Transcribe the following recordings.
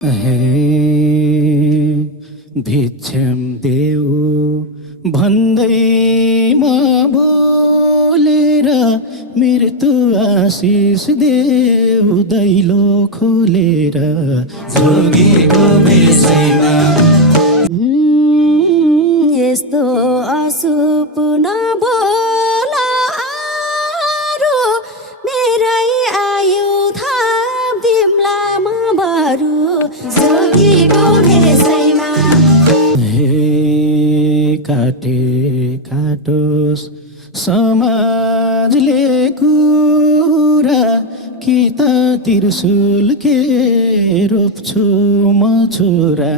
हे भिक्षम देऊ भन्दैमा बोलेर मृत्यु आशिष देऊ दैलो खोलेर जोगीको विषयमा यस्तो अशुभ नबोला आरो मेरै आयु थाप दिम्ला म बरु जोगीको भेषैमा हे काटे काटोस् समाजले कुरा कि त त्रिशूल के रोप्छु म छोरा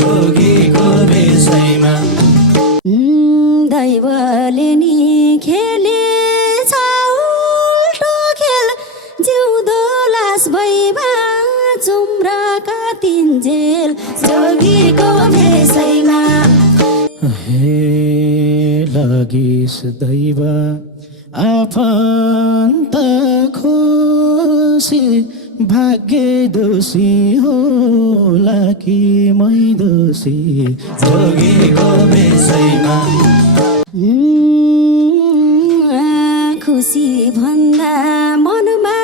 जोगीको विषयमा दैवले नि खेलेछ उल्टो खेल जिउँदो लास भैमा चुम्रा काटिन्जेल जोगीको भेषैमा हे लगिस दैव आफन्त खोसी भाग्य दोषी होला कि मै दोषी जोगीको विषयमा खुसी भन्दा मनमा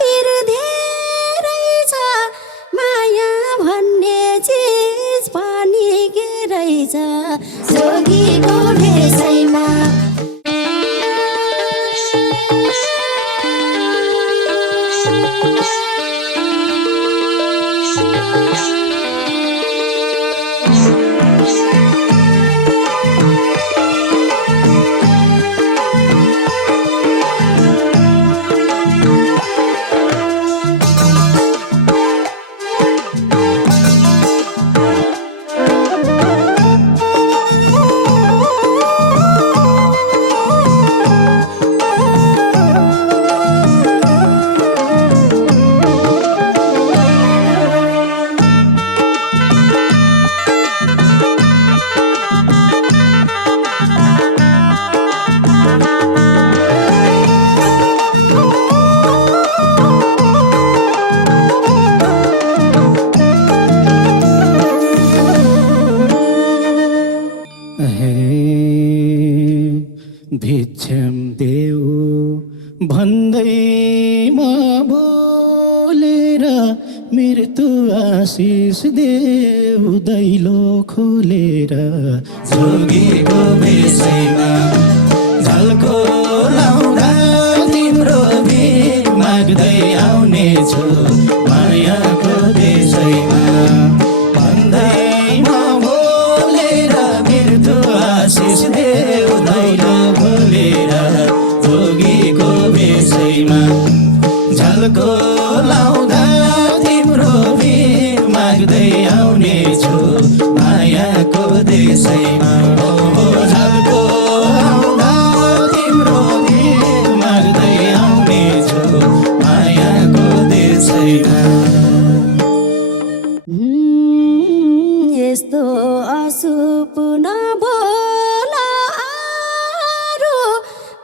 पिर धेरै छ माया भन्ने चिज पनि के रहेछ जोगीको भेषैमा भिक्षम देऊ भन्दैमा बोलेर मृत्यु आशिष देऊ दैलो खोलेर जोगीको विषयमा झल्को लाउँदा तिम्रो भिड माग्दै आउनेछु मायाको देशैमा भन्दैमा बोलेर मृत्यु आशिष देऊ दैलो खोलेर जोगीको विषयमा झल्को लाउँदा तिम्रो भिड माग्दै आउनेछु मायाको देशैमा झल्को लाउँदा तिम्रो भिड माग्दै आउनेछु मायाको देशैमा यस्तो अशुभ नबोला आरो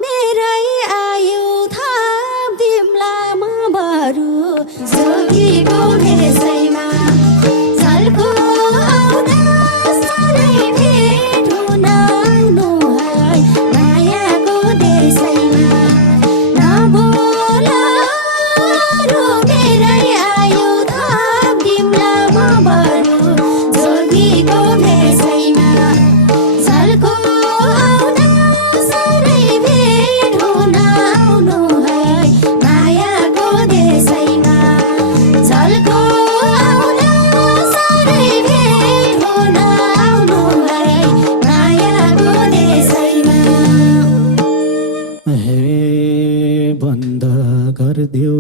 मेरै आयु थाप दिम्ला म बरु जोगीको भेषैमा झल्को आउँदा सधैँ भेट हुन आउनु है मायाको देशैमा नबोला आरो मेरै आयु थाप दिम्ला म बरु जोगीको भेषैमा झल्को आउँदा सधैँ भेट हुन आउनु है मायाको देशैमा झल्को आउँदा सधैँ भेट हुन आउनु है मायाको देशैमा हे बन्द गरिदेऊ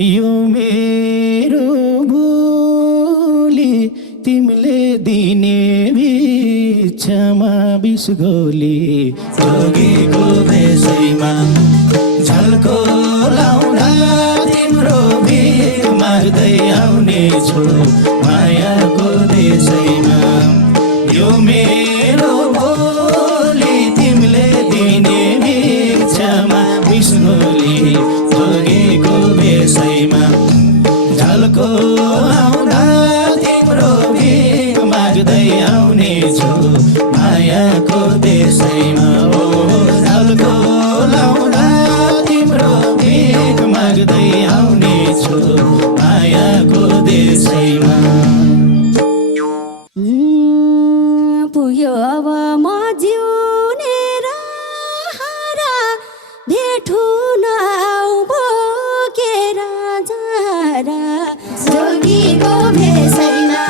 यो मेरो बोली तिमीले दिने भिक्षामा बिस गोली जोगीको भेषैमा झल्को लाउँदा तिम्रो भिड माग्दै आउनेछु मायाको देशैमा यो मेरो बोली तिमीले दिने भिक्षामा बिस गोली जोगीको भेषैमा झल्को आउँदा देशैमा पुग्यो अब म जिउने राहरा भेट हुन आऊ बोकेर जरा जोगीको भेषैमा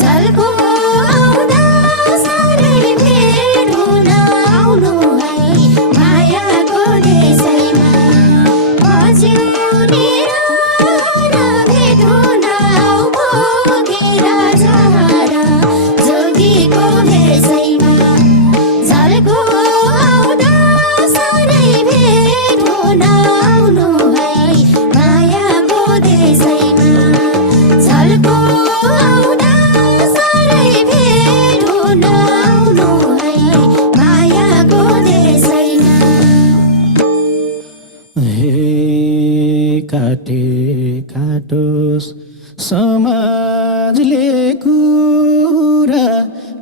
झल्को आउँदा साह्रै भेट हुन आउनु है मायाको देशैमा म जिउने राहरा भेट हुन आऊ बोकेर जरा जोगीको भेषैमा झल्को आउँदा साह्रै भेट हुन आउनु है मायाको देशैमा झल्को आउँदा साह्रै भेट हुन आउनु है मायाको देशैमा हे काटे काटोस् समाजले कुरा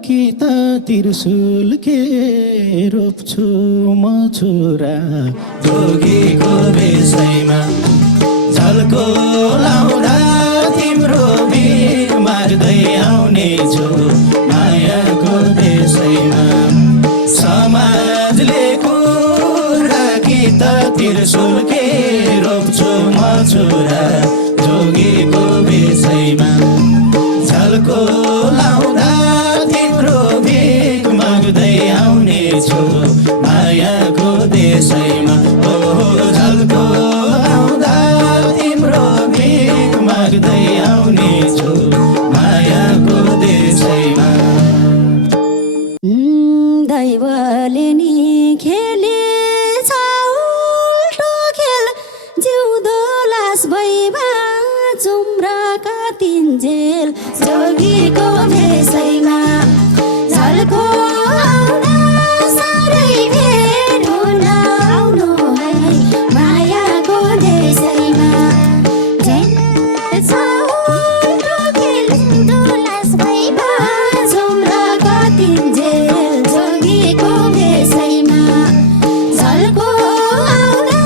कि त त्रिशूल के रोप्छु म छोरा जोगीको भेषैमा झल्को लाउँदा तिम्रो भिड मार्दै आउने छु मायाको देशैमा समाजले कुरा कि त त्रिशूल के रोप्छु म छोरा जोगीको भेषैमा झल्को लाउँदा तिम्रो भिड माग्दै आउने छु मायाको देशैमा ओ झल्को लाउँदा तिम्रो भिड माग्दै आउने छु मायाको देशैमा दैवले नि खेलेछ उल्टो खेल जिउँदो लास भैबा चुम्रा काटिन्जेल जोगीको भेषैमा झल्को आउँदा साह्रै भेट हुन आउनु है मायाको देशैमा खेलेछ उल्टो खेल जिउँदो लास भैबा चुम्रा काटिन्जेल जोगीको भेषैमा झल्को आउँदा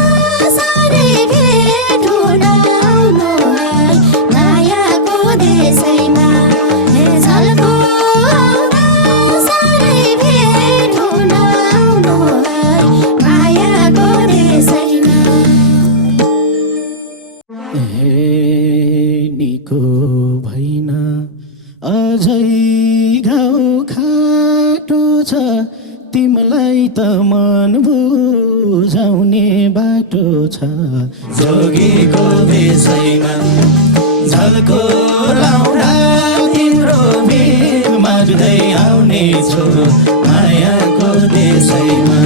साह्रै भेट हुन आउनु है मायाको देशैमा हे झल्को आउँदा साह्रै भेट हुन आउनु है मायाको देशैमा हे निको भइन अझै घाउ खाटो छ तिमीलाई त मन बुझाउने बाटो छ जोगीको भेषैमा झल्को लाउँदा तिम्रो भिड माग्दै आउने छु मायाको देशैमा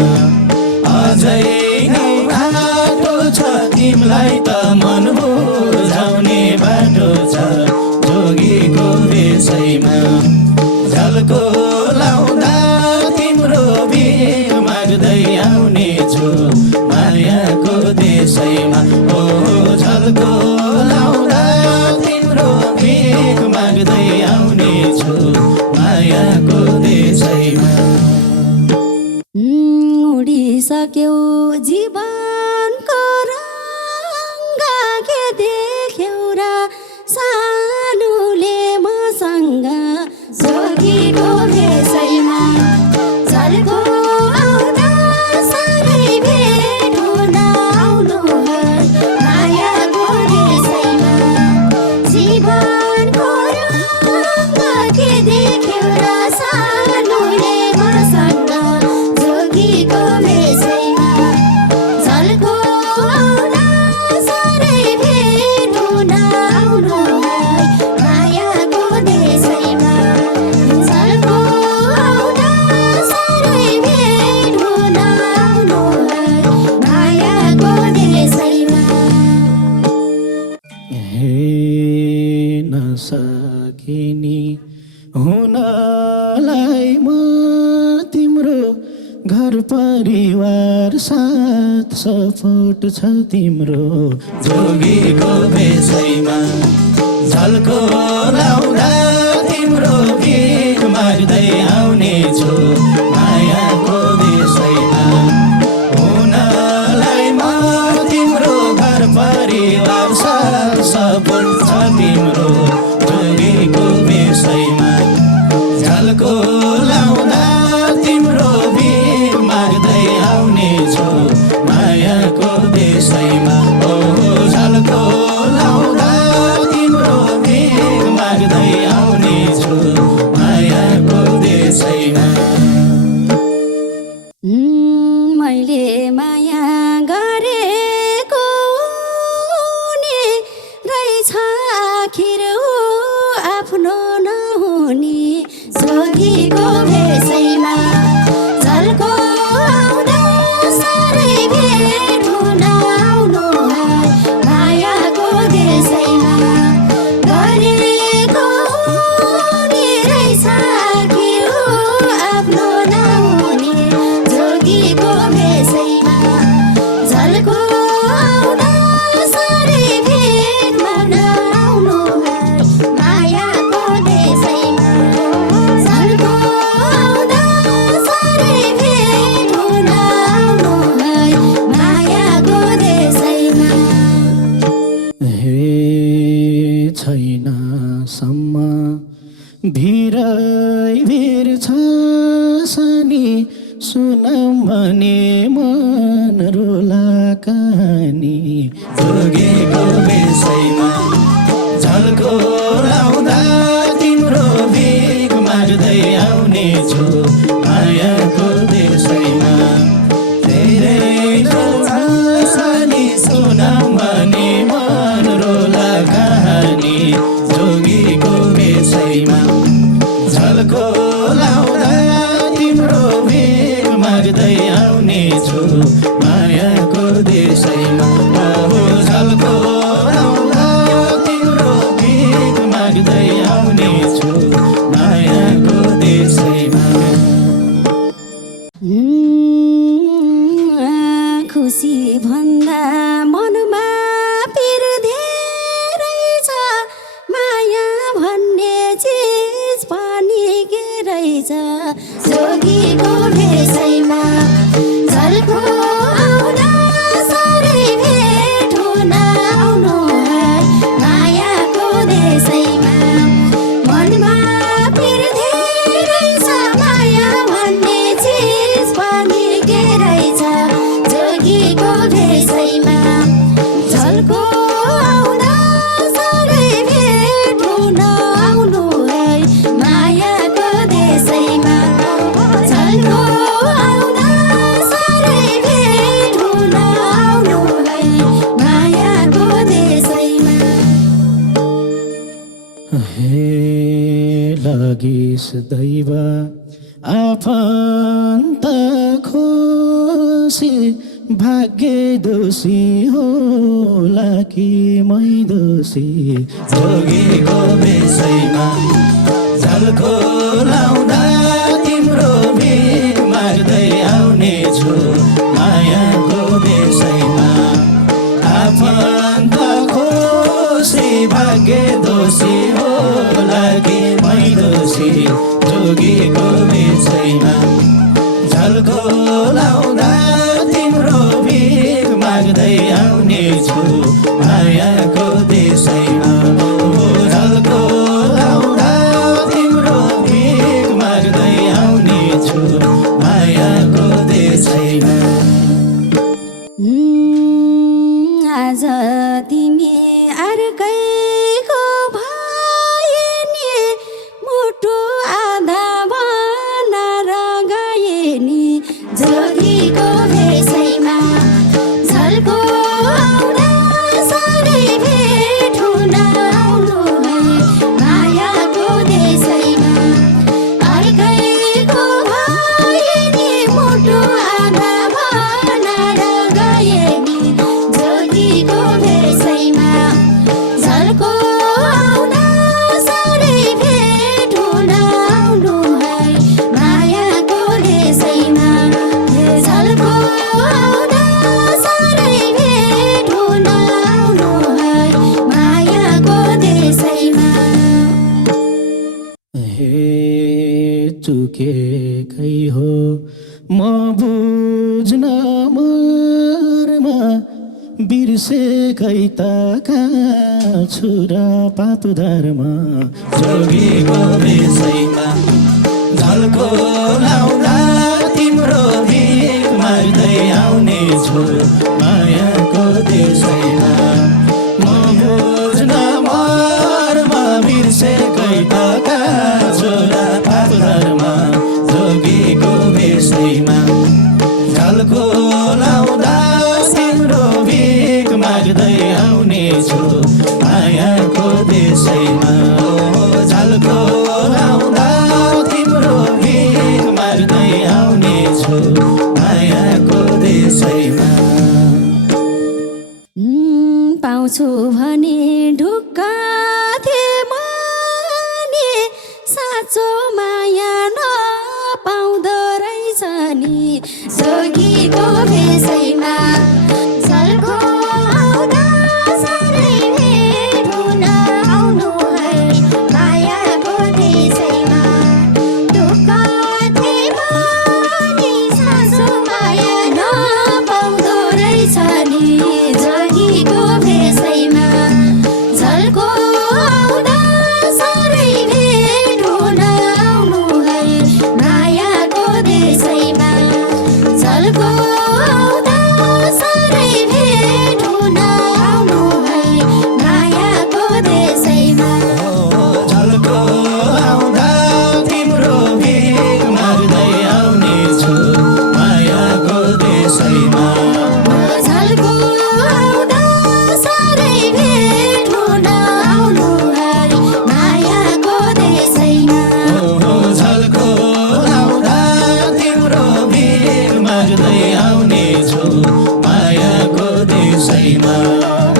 अझै घाउ खाटो छ तिमीलाई त मन बुझाउने बाटो छ जोगीको भेषैमा झल्को लाउँदा तिम्रो भिड माग्दै आउने छु मायाको देशैमा ओ झल्को लाउँदा तिम्रो भिड माग्दै आउने छु मायाको देशैमा उडिसक्यो जीवनको रङ्ग के देख्यौ र सानुले मसँग जोगीको भेषैमा झल्को आउँदा साह्रै भेट हुन आउनु है मायाको देशैमा जीवनको रङ्ग के देख्यौ र सानुले मसँग जोगीको भेषैमा झल्को आउँदा साह्रै भेट हुन आउनु है मायाको देशैमा झल्को आउँदा साह्रै भेट हुन आउनु है मायाको देशैमा हे नसकिनी हुनलाई म तिम्रो घर परिवार साथ सपोर्ट छ तिम्रो जोगीको भेषैमा झल्को लाउँदा तिम्रो भिड माग्दै आउने छु मायाको देशैमा हुनलाई म तिम्रो घर परिवार साथ सपोर्ट छ तिम्रो सम्म भिरै भिर छ सनी सुनौ भने मन रोला कहानी जोगीको बेसैमा झल्को लाउँदा तिम्रो भिख माग्दै आउने छु मायाको देशैमा धेरै सनी सुनौ भने मन रोला कहानी जोगीको बेसैमा झल्को लाउँदा तिम्रो भिख माग्दै आउने छु मायाको देशैमा झल्को लाउँदा तिम्रो भिख माग्दै आउने छु मायाको देशैमा खुसी भन्दा मनमा पिर धेरै छ माया भन्ने चिज पनि के रहेछ जोगीको भेषैमा झल्को आउँदा साह्रै भेट हुन आउनु है मायाको देशैमा मनमा पिर धेरै छ माया भन्ने चिज पनि के रहेछ जोगीको भेषैमा झल्को आउँदा साह्रै भेट हुन आउनु है मायाको देशैमा झल्को आउँदा साह्रै भेट हुन आउनु है मायाको देशैमा हे लागिस दैव आफन्त खोसी भाग्य दोषी होला कि मै दोषी जोगीको बेसैमा झल्को लाउँदा तिम्रो भिख माग्दै आउने छु मायाको देशैमा आफन्त खोसी भाग्य दोषी होला कि मै दोषी जोगीको बेसैमा झल्को लाउँदा तिम्रो भिख माग्दै आउने छु मायाको देशैमा झल्को लाउँदा तिम्रो भिख माग्दै आउने छु मायाको देशैमा आज तिमी अर्कैको भए नि मुटु आधा बनाएर गए नि जोगीको भेषैमा झल्को आउँदा साह्रै भेट हुन आउनु है मायाको देशैमा अर्कैको भए नि मुटु आधा बनाएर गए नि जोगीको भेषैमा झल्को आउँदा साह्रै भेट हुन आउनु है मायाको देशैमा झल्को आउँदा साह्रै भेट हुन आउनु है मायाको देशैमा हे चुकेकै हो म बुझ्न मर्म बिर्सेकै त कहाँ छु र पाप धर्म जोगीको बेसैमा झल्को लाउँदा तिम्रो भिख माग्दै आउने छु मायाको देशैमा म बुझ्न मर्म बिर्सेकै त कहाँ छु र पाप धर्म जोगीको बेसैमा झल्को लाउँदा तिम्रो भिख माग्दै आउने छु मायाको देशैमा झल्को लाउँदा तिम्रो भिख माग्दै आउने छु मायाको देशैमा पाउँछु भने ढुक्क थिए मनी साँचो माया नपाउँदो रहेछ नि जोगीको भेषैमा झल्को आउँदा साह्रै भेट हुन आउनु है मायाको देशैमा ढुक्क थिए मनी साँचो माया नपाउँदो रहेछ नि जोगीको भेषैमा झल्को आउँदा तिमीमा